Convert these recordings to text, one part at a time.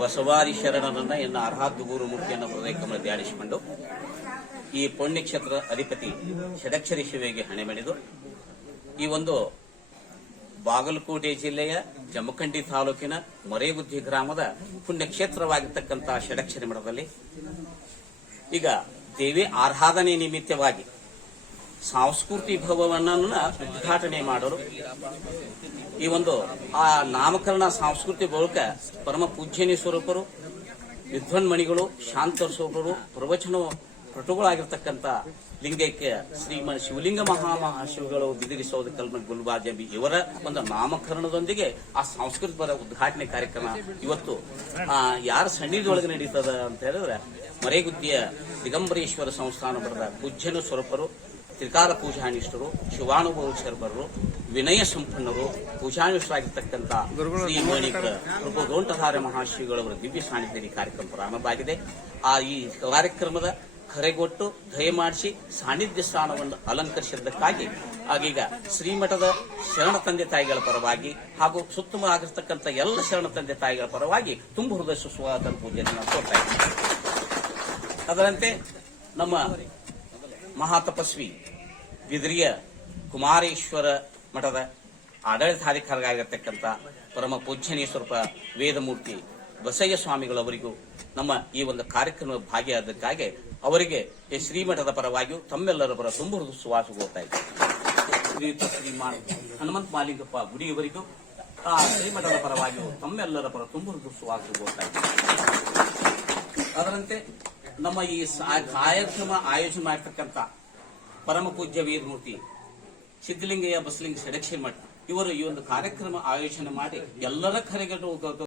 ಬಸವಾದಿ ಶರಣರನ್ನ ಎನ್ನ ಅರ್ಹಾದ್ದು ಗುರು ಮೂರ್ತಿಯನ್ನು ಹೃದಯ ಕಮಲ ಧ್ಯಾನಿಸಿಕೊಂಡು ಈ ಪುಣ್ಯಕ್ಷೇತ್ರ ಅಧಿಪತಿ ಷಡಕ್ಷರಿ ಶಿವೆಗೆ ಹಣೆ ಮಾಡಿದು ಈ ಒಂದು ಬಾಗಲಕೋಟೆ ಜಿಲ್ಲೆಯ ಜಮಖಂಡಿ ತಾಲೂಕಿನ ಮರೇಗುದ್ದಿ ಗ್ರಾಮದ ಪುಣ್ಯಕ್ಷೇತ್ರವಾಗಿರ್ತಕ್ಕಂತಹ ಷಡಕ್ಷರಿ ಮಠದಲ್ಲಿ ಈಗ ದೇವಿ ಆರಾಧನೆ ನಿಮಿತ್ತವಾಗಿ ಸಾಂಸ್ಕೃತಿಕ ಭವನನ್ನ ಉದ್ಘಾಟನೆ ಮಾಡೋರು. ಈ ಒಂದು ಆ ನಾಮಕರಣ ಸಾಂಸ್ಕೃತಿ ಬಳಿಕ ಪರಮ ಪೂಜ್ಯನಿ ಸ್ವರೂಪರು ವಿದ್ವನ್ಮಣಿಗಳು ಶಾಂತ ಸ್ವರೂಪರು ಪ್ರವಚನ ಪಟುಗಳಾಗಿರ್ತಕ್ಕಂಥ ಲಿಂಗೈಕ್ಯ ಶ್ರೀಮನ್ ಶಿವಲಿಂಗ ಮಹಾಮಹಾಶಿವಗಳು ಬಿದಿರಿಸೋದು ಸೌದ ಕಲ್ಮನ್ ಗುಲ್ಬಾಜಂಬಿ ಇವರ ಒಂದು ನಾಮಕರಣದೊಂದಿಗೆ ಆ ಸಾಂಸ್ಕೃತಿಕ ಪರ ಉದ್ಘಾಟನೆ ಕಾರ್ಯಕ್ರಮ ಇವತ್ತು ಆ, ಯಾರ ಸನ್ನಿಧಿಯೊಳಗೆ ನಡೀತದ ಅಂತ ಹೇಳಿದ್ರೆ ಮರೇಗುದ್ದಿಯ ದಿಗಂಬರೇಶ್ವರ ಸಂಸ್ಥಾನ ಬರೆದ ಪೂಜ್ಯನ ಸ್ವರೂಪರು ತ್ರಿಕಾಲ ಪೂಜಾನಿಷ್ಠರು ಶಿವಾನುಭವ ಶರ್ಬರರು ವಿನಯ ಸಂಪನ್ನರು ಪೂಜಾನಿಷ್ಠರಾಗಿರ್ತಕ್ಕಂಥ ಶ್ರೀ ಮಣಿಕ ಪ್ರಭು ದೋಂಟಧಾರ ಮಹಾಶ್ರೀಗಳವರ ದಿವ್ಯ ಸಾನ್ನಿಧ್ಯದಲ್ಲಿ ಕಾರ್ಯಕ್ರಮ ಪ್ರಾರಂಭವಾಗಿದೆ. ಆ ಈ ಕಾರ್ಯಕ್ರಮದ ಕರೆಗೊಟ್ಟು ದಯಮಾಡಿಸಿ ಸಾನ್ನಿಧ್ಯ ಸ್ಥಾನವನ್ನು ಅಲಂಕರಿಸಿದ್ದಕ್ಕಾಗಿ ಆಗೀಗ ಶ್ರೀಮಠದ ಶರಣ ತಂದೆ ತಾಯಿಗಳ ಪರವಾಗಿ ಹಾಗೂ ಸುತ್ತಮುತ್ತ ಆಗಿರ್ತಕ್ಕಂಥ ಎಲ್ಲ ಶರಣ ತಂದೆ ತಾಯಿಗಳ ಪರವಾಗಿ ತುಂಬ ಹೃದಯ ಸುಸ್ವಾಗತ ಪೂಜೆಯನ್ನು ನಾವು ಕೊಡ್ತಾ ಇದ್ದೀವಿ. ಅದರಂತೆ ನಮ್ಮ ಮಹಾತಪಸ್ವಿ ಬಿದ್ರಿಯ ಕುಮಾರೇಶ್ವರ ಮಠದ ಆಡಳಿತಾಧಿಕಾರಿಯಾಗಿರ್ತಕ್ಕಂಥ ಪರಮ ಪೂಜ್ಯನೀಯ ಸ್ವರೂಪ ವೇದಮೂರ್ತಿ ಬಸಯ್ಯ ಸ್ವಾಮಿಗಳವರಿಗೂ ನಮ್ಮ ಈ ಒಂದು ಕಾರ್ಯಕ್ರಮ ಭಾಗಿಯಾದಕ್ಕಾಗಿ ಅವರಿಗೆ ಈ ಶ್ರೀಮಠದ ಪರವಾಗಿಯೂ ತಮ್ಮೆಲ್ಲರ ಪರ ತುಂಬ ಸುವಾಸ ಹೋಗ್ತಾ ಇದೆ ಶ್ರೀಯುತ ಹನುಮಂತ ಮಾಲಿಂಗಪ್ಪ ಗುಡಿಯವರಿಗೂ ಆ ಶ್ರೀಮಠದ ಪರವಾಗಿಯೂ ತಮ್ಮೆಲ್ಲರ ಪರ ತುಂಬ ಸುವಾಸ ಹೋಗ್ತಾ ಇದೆ ಅದರಂತೆ ನಮ್ಮ ಈ ಕಾರ್ಯಕ್ರಮ ಆಯೋಜನೆ ಮಾಡಿರ್ತಕ್ಕಂಥ ಪರಮ ಪೂಜ್ಯ ವೀರಮೂರ್ತಿ ಸಿದ್ದಲಿಂಗಯ್ಯ ಬಸಲಿಂಗ ಸಡಕ್ಷಿ ಮಠ, ಇವರು ಈ ಒಂದು ಕಾರ್ಯಕ್ರಮ ಆಯೋಜನೆ ಮಾಡಿ ಎಲ್ಲರ ಕರೆಗಟ್ಟು ಮಾಡಿದ್ರೆ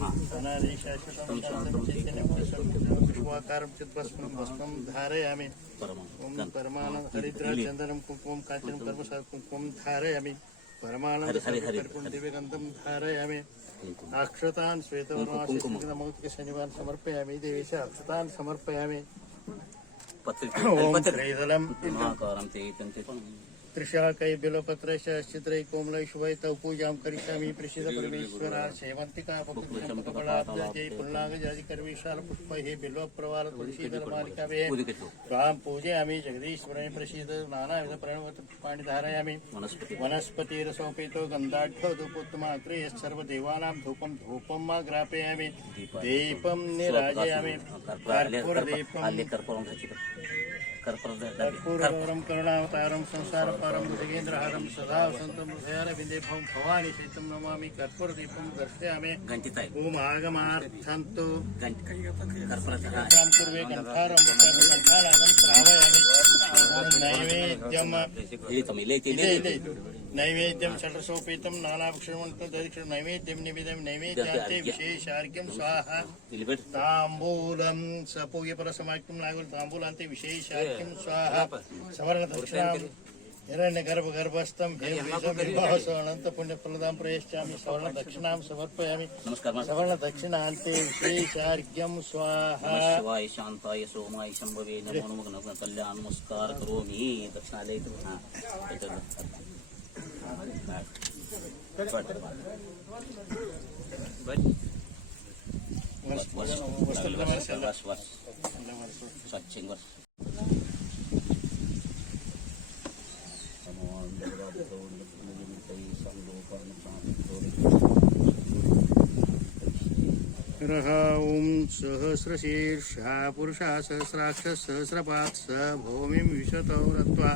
शाश्वतं शान्तं चैतन्यं पुष्पाकारं चिद्भस्मं भस्मं धारयामि ॐ परमानं हरिद्राचन्दनं कुङ्कुमं काचनं कर्मसात् कुङ्कुमं धारयामि परमानं दिव्यगन्धं धारयामि अक्षतान् श्वेतवर्माशनिवान् समर्पयामि देवेश अक्षतान् समर्पयामि ॐ त्रैदलं त्रिशाकै बिलपत्रश्चित्रै कोमलै शुभै तौ पूजां करिष्यामि। प्रसिद्धपरमेश्वरा सेवन्तिका पक्ष्यम्पकपलाब्जै पुल्लाङ्गजादिकर्मी शालपुष्पैः बिल्वप्रवालपुरुषीधरमालिकावे त्वां पूजयामि। जगदीश्वरै प्रसीद नानाविधप्रणवपाणि धारयामि। वनस्पतिरसोपेतो गन्धाढ्यो धूपोत्तमाग्रे यत्सर्वदेवानां धूपं धूपं मा ग्रापयामि। दीपं निराजयामि। कर्पूरदीपं। कर्पूरगौरं करुणावतारं संसारपारं मृगेन्द्रहारं सदा वसन्तं हृदयारविन्देभं भवानि शैतं नमामि। कर्पूरदीपं दर्शयामि ॐ आगमार्थन्तु। कुर्वे कण्ठारं कण्ठारागं श्रावयामि नैवेद्यम्। नैवेद्यम षटसोपेतम नानाभक्षणमन्तदक्षिण नैवेद्यं निवेदं नैवेद्यान्ते विशेषार्घ्यं स्वाहा। ताम्बूलं सपूयपरसमाख्यं नागुल ताम्बूलान्ते विशेषार्घ्यं स्वाहा। सवर्णदक्षिणां हिरण्यगर्भगर्भस्थं हेमविषमिभावसवर्णन्त पुण्यफलदां प्रयच्छामि सवर्णदक्षिणां समर्पयामि। सवर्णदक्षिणान्ते विशेषार्घ्यं स्वाहा। शिवाय शान्ताय सोमाय शम्भवे। नमो नमः। कल्याणमस्कार करोमि। दक्षिणालये ओम सहस्रशीर्षा पुरुषा सहस्राक्ष सहस्रपात स भौमी विशतौ रत्वा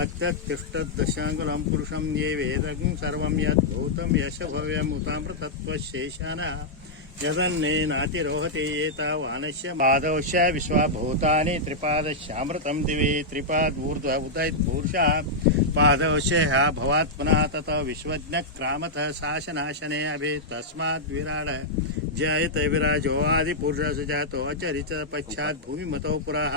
अत्यत्तिष्ठद्दशाङ्गुलं पुरुषं ये वेदं सर्वं यद्भूतं यश भव्यम् उतामृतत्वशेषानः यदन्नेनातिरोहति एतावानस्य पादवस्य विश्वभूतानि त्रिपादस्यामृतं दिवि त्रिपादूर्ध्व उदयत्पूरुषः पादवस्य ह्या भवात् पुनः तत विश्वज्ञक्रामतः शासनाशने अभि तस्माद् विराडः जयत विराजो आदिपुरुषः स जातो अचरित पश्चात् भूमिमतो पुरः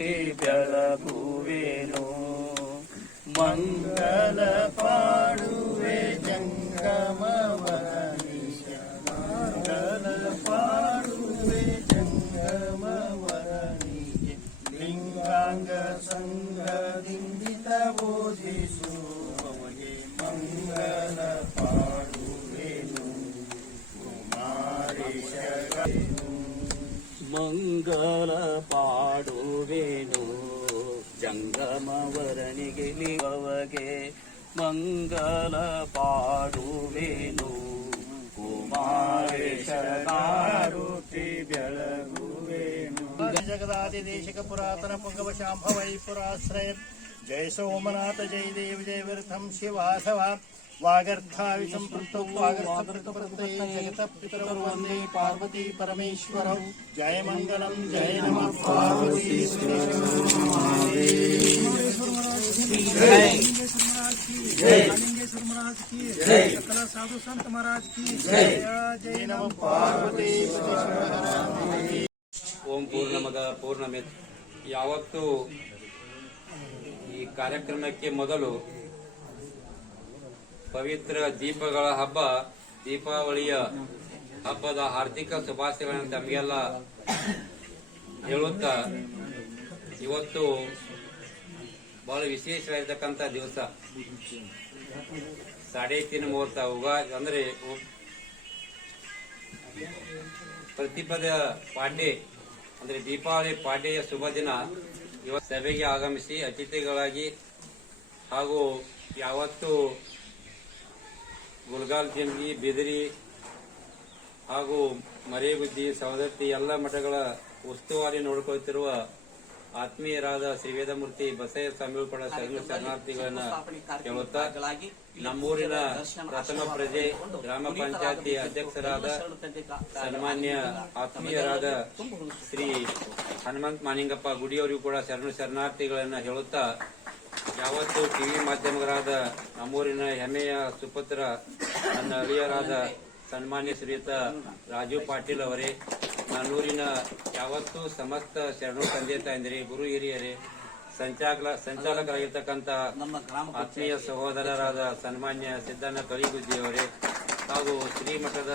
ಗಾರುತಿ ಬೆಳಗುವೇನು ಮಂಗಲ ಪಾಡುವೆ ಜಂಗಮವರನಿಗೆ ಲಿವಗೆ ಮಂಗಲ ಪಾಡುವೇನು ಕುಮಾರೇಶ ಮಾರುತಿ ಬೆಳಗುವೇನು ಜಗದಾದಿ ದೇಶಕ ಪುರಾತನ ಪುಂಗವ ಶಾಂಭವೈ ಪುರಾಶ್ರಯ ಜಯ ಸೋಮನಾಥ ಜಯ ದೇವ ಜಯ ವಿರಥಂ ಶಿವಾಧವ ವಾಗರ್ಥಾವಿ ಸಂಪೃಕ್ತೌ ವಾಗರ್ಥಪ್ರತೈ ಜಗತ ಪಿತರೌ ವಂದೇ ಪಾರ್ವತಿ ಪರಮೇಶ್ವರೌ ಜಯ ಮಂಗಲಂ ಜಯ ನಮಃ ಪಾರ್ವತಿ सकला साधु संत महाराज की जय ಜಯ ನಮಃ ಪಾರ್ವತಿ ಓಂ ಪೂರ್ಣಮದ ಪೂರ್ಣಮೆ ಯಾವತ್ತು ಈ ಕಾರ್ಯಕ್ರಮಕ್ಕೆ ಮೊದಲು ಪವಿತ್ರ ದೀಪಗಳ ಹಬ್ಬ, ದೀಪಾವಳಿಯ ಹಬ್ಬದ ಹಾರ್ದಿಕ ಶುಭಾಶಯಗಳನ್ನು ತಮಗೆಲ್ಲ ಹೇಳುತ್ತಾ, ಇವತ್ತು ಬಹಳ ವಿಶೇಷವಾಗಿರ್ತಕ್ಕಂಥ ದಿವಸ. ಸಾಡೆ ತಿನ್ನು ಮುಹೂರ್ತ, ಉಗಾದಿ, ಅಂದ್ರೆ ಪ್ರತಿಪದ ಪಾಂಡೆ ಅಂದ್ರೆ ದೀಪಾವಳಿ ಪಾಂಡೆಯ ಶುಭ ದಿನ ಇವತ್ತು ಸಭೆಗೆ ಆಗಮಿಸಿ, ಅತಿಥಿಗಳಾಗಿ ಹಾಗೂ ಯಾವತ್ತು ಗುಲ್ಗಾಲ್, ಜಿಂಗಿ, ಬಿದಿರಿ ಹಾಗೂ ಮರೇಬುದ್ದಿ ಸವದತ್ತಿ ಎಲ್ಲ ಮಠಗಳ ಉಸ್ತುವಾರಿ ನೋಡ್ಕೊಳ್ತಿರುವ ಆತ್ಮೀಯರಾದ ಶ್ರೀ ವೇದಮೂರ್ತಿ ಬಸಯ್ಯ ಸ್ವಾಮಿಗಳು ಶರಣ ಶರಣಾರ್ಥಿಗಳನ್ನ ನಮ್ಮೂರಿನ ಪ್ರಥಮ ಪ್ರಜೆ, ಗ್ರಾಮ ಪಂಚಾಯತಿ ಅಧ್ಯಕ್ಷರಾದ ಸನ್ಮಾನ್ಯ ಆತ್ಮೀಯರಾದ ಶ್ರೀ ಹನುಮಂತ್ ಮಾನಿಂಗಪ್ಪ ಗುಡಿಯವರಿಗೂ ಕೂಡ ಶರಣ ಶರಣಾರ್ಥಿಗಳನ್ನ ಹೇಳುತ್ತಾ ಯಾವತ್ತು ಟಿವಿ ಮಾಧ್ಯಮಗಳಾದ ನಮ್ಮೂರಿನ ಹೆಮ್ಮೆಯ ಸುಪುತ್ರ ನನ್ನ ಅಳಿಯರಾದ ಸನ್ಮಾನ್ಯ ಶ್ರೀಯುತ ರಾಜು ಪಾಟೀಲ್ ಅವರೇ ನನ್ನೂರಿನ ಯಾವತ್ತೂ ಸಮಸ್ತ ಶರಣು ತಂದೆ ತಾಯಂದಿರಿ ಗುರು ಹಿರಿಯರೇ ಸಂಚಾಲಕ ಸಂಚಾಲಕರಾಗಿರ್ತಕ್ಕಂಥ ಆತ್ಮೀಯ ಸಹೋದರರಾದ ಸನ್ಮಾನ್ಯ ಸಿದ್ದಣ್ಣ ಕಳಿಗುದ್ದಿಯವರೇ ಹಾಗೂ ಶ್ರೀಮಠದ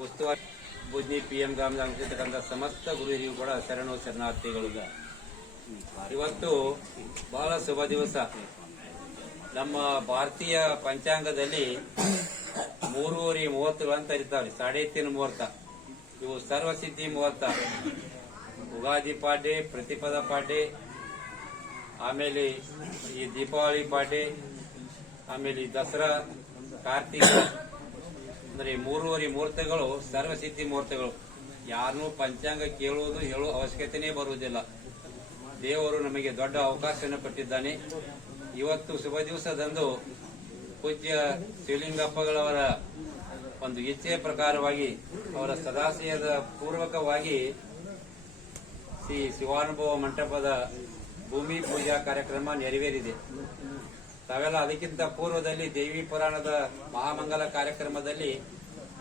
ಉಸ್ತುವಾರಿ ಬುಜ್ನಿ ಪಿ ಎಂ ಗ್ರಾಮದಲ್ಲಿರ್ತಕ್ಕಂಥ ಸಮಸ್ತ ಗುರು ಹಿರಿಯರು ಕೂಡ ಶರಣು ಶರಣಾರ್ಥಿಗಳು ಇವತ್ತು ಬಹಳ ಶುಭ ದಿವಸ. ನಮ್ಮ ಭಾರತೀಯ ಪಂಚಾಂಗದಲ್ಲಿ ಮೂರುವರೆ ಮೂವತ್ತುಗಳು ಅಂತ ಇರ್ತಾವೆ ಸಾಡೆ ತೀನ್ ಮುಹೂರ್ತ. ಇವು ಸರ್ವಸಿದ್ಧಿ ಮುಹೂರ್ತ. ಉಗಾದಿ ಪಾಡ್ಯ, ಪ್ರತಿಪದ ಪಾಡ್ಯ, ಆಮೇಲೆ ಈ ದೀಪಾವಳಿ ಪಾಡ್ಯ, ಆಮೇಲೆ ದಸರಾ, ಕಾರ್ತಿಕ. ಅಂದ್ರೆ ಮೂರುವರೆ ಮುಹೂರ್ತಗಳು ಸರ್ವಸಿದ್ಧಿ ಮುಹೂರ್ತಗಳು. ಯಾರನ್ನೂ ಪಂಚಾಂಗ ಕೇಳುವುದು ಹೇಳುವ ಅವಶ್ಯಕತೆನೇ ಬರುವುದಿಲ್ಲ. ದೇವರು ನಮಗೆ ದೊಡ್ಡ ಅವಕಾಶವನ್ನು ಕೊಟ್ಟಿದ್ದಾನೆ. ಇವತ್ತು ಶುಭ ದಿವಸದಂದು ಪೂಜ್ಯ ಶಿವಲಿಂಗಪ್ಪಗಳವರ ಒಂದು ಇಚ್ಛೆಯ ಪ್ರಕಾರವಾಗಿ ಅವರ ಸದಾಶಯದ ಪೂರ್ವಕವಾಗಿ ಶ್ರೀ ಶಿವಾನುಭವ ಮಂಟಪದ ಭೂಮಿ ಪೂಜಾ ಕಾರ್ಯಕ್ರಮ ನೆರವೇರಿದೆ. ತಾವೆಲ್ಲ ಅದಕ್ಕಿಂತ ಪೂರ್ವದಲ್ಲಿ ದೇವಿ ಪುರಾಣದ ಮಹಾಮಂಗಲ ಕಾರ್ಯಕ್ರಮದಲ್ಲಿ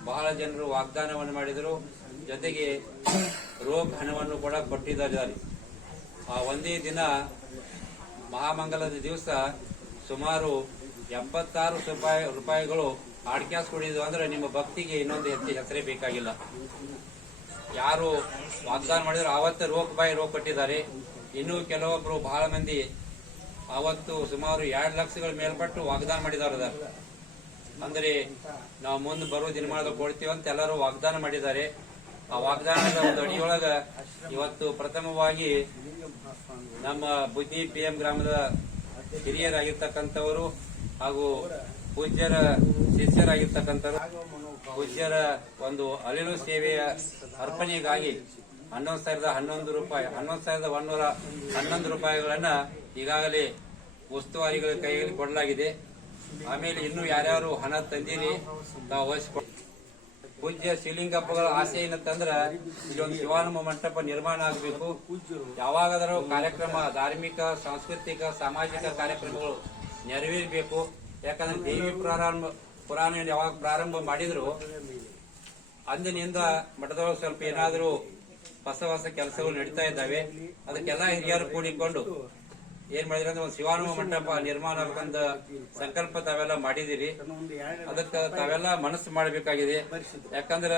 ಬಹಳ ಜನರು ವಾಗ್ದಾನವನ್ನು ಮಾಡಿದರು. ಜೊತೆಗೆ ರೋಗ ಹಣವನ್ನು ಕೂಡ ಕೊಟ್ಟಿದ್ದಾರೆ. ಆ ಒಂದೇ ದಿನ ಮಹಾಮಂಗಲದ ದಿವಸ ಸುಮಾರು ಎಂಬತ್ತಾರು ರೂಪಾಯಿ ರೂಪಾಯಿಗಳು ಆಡ್ಕ್ಯಾಸ್ ಕೊಡಿದ್ವು ಅಂದ್ರೆ ನಿಮ್ಮ ಭಕ್ತಿಗೆ ಇನ್ನೊಂದು ಹೆಚ್ಚು ಹೆಸರೇ ಬೇಕಾಗಿಲ್ಲ. ಯಾರು ವಾಗ್ದಾನ ಮಾಡಿದ್ರು ಆವತ್ತು ರೋಗ ಬಾಯಿ ರೋಗ ಕೊಟ್ಟಿದ್ದಾರೆ. ಇನ್ನು ಕೆಲವೊಬ್ರು ಬಹಳ ಮಂದಿ ಅವತ್ತು ಸುಮಾರು ಎರಡು ಲಕ್ಷಗಳ ಮೇಲ್ಪಟ್ಟು ವಾಗ್ದಾನ ಮಾಡಿದವರದ ಅಂದ್ರೆ ನಾವು ಮುಂದೆ ದಿನಮಾನದಲ್ಲಿ ಕೊಡ್ತೀವಿ ಅಂತ ಎಲ್ಲರೂ ವಾಗ್ದಾನ ಮಾಡಿದ್ದಾರೆ. ಆ ವಾಗ್ದಾನದ ಒಂದು ಅಡಿಯೊಳಗ ಇವತ್ತು ಪ್ರಥಮವಾಗಿ ನಮ್ಮ ಬುದ್ಧಿ ಪಿಎಂ ಗ್ರಾಮದ ಹಿರಿಯರಾಗಿರ್ತಕ್ಕಂಥವರು ಹಾಗೂ ಪೂಜ್ಯರ ಶಿಷ್ಯರಾಗಿರ್ತಕ್ಕಂಥವರು ಪೂಜ್ಯರ ಒಂದು ಅಳಿಲು ಸೇವೆಯ ಅರ್ಪಣೆಗಾಗಿ ಹನ್ನೊಂದು ಸಾವಿರದ ಹನ್ನೊಂದು ರೂಪಾಯಿ, ಹನ್ನೊಂದು ಸಾವಿರದ ಒಂದೂರ ಹನ್ನೊಂದು ರೂಪಾಯಿಗಳನ್ನ ಈಗಾಗಲೇ ಉಸ್ತುವಾರಿಗಳ ಕೈಯಲ್ಲಿ ಕೊಡಲಾಗಿದೆ. ಆಮೇಲೆ ಇನ್ನು ಯಾರ್ಯಾರು ಹಣ ತಂದಿರಿ ನಾವು ವಹಿಸ್ಕೊ ಪೂಜ್ಯ ಶಿವಲಿಂಗಪ್ಪಗಳ ಆಸೆ ಏನಂತಂದ್ರ, ಇಲ್ಲೊಂದು ಶಿವಾನಮ ಮಂಟಪ ನಿರ್ಮಾಣ ಆಗಬೇಕು. ಯಾವಾಗಾದರೂ ಕಾರ್ಯಕ್ರಮ, ಧಾರ್ಮಿಕ, ಸಾಂಸ್ಕೃತಿಕ, ಸಾಮಾಜಿಕ ಕಾರ್ಯಕ್ರಮಗಳು ನೆರವೇರಬೇಕು. ಯಾಕಂದ್ರೆ ದೇವಿ ಪ್ರಾರಂಭ ಪುರಾಣ ಯಾವಾಗ ಪ್ರಾರಂಭ ಮಾಡಿದ್ರು, ಅಂದಿನಿಂದ ಮಠದೊಳಗೆ ಸ್ವಲ್ಪ ಏನಾದರೂ ಹೊಸ ಹೊಸ ಕೆಲಸಗಳು ನಡೀತಾ ಇದ್ದಾವೆ. ಅದಕ್ಕೆಲ್ಲ ಹಿರಿಯರು ಕೂಡಿಕೊಂಡು ಏನ್ ಮಾಡಿದ್ರೆ ಅಂದ್ರೆ ಒಂದು ಶಿವಾನುವ ಮಂಟಪ ನಿರ್ಮಾಣ ಆಗ್ಬೇಕಂತ ಸಂಕಲ್ಪ ತಾವೆಲ್ಲ ಮಾಡಿದಿರಿ ಅದಕ್ಕೆ ತಾವೆಲ್ಲ ಮನಸ್ಸು ಮಾಡಬೇಕಾಗಿದೆ. ಯಾಕಂದ್ರ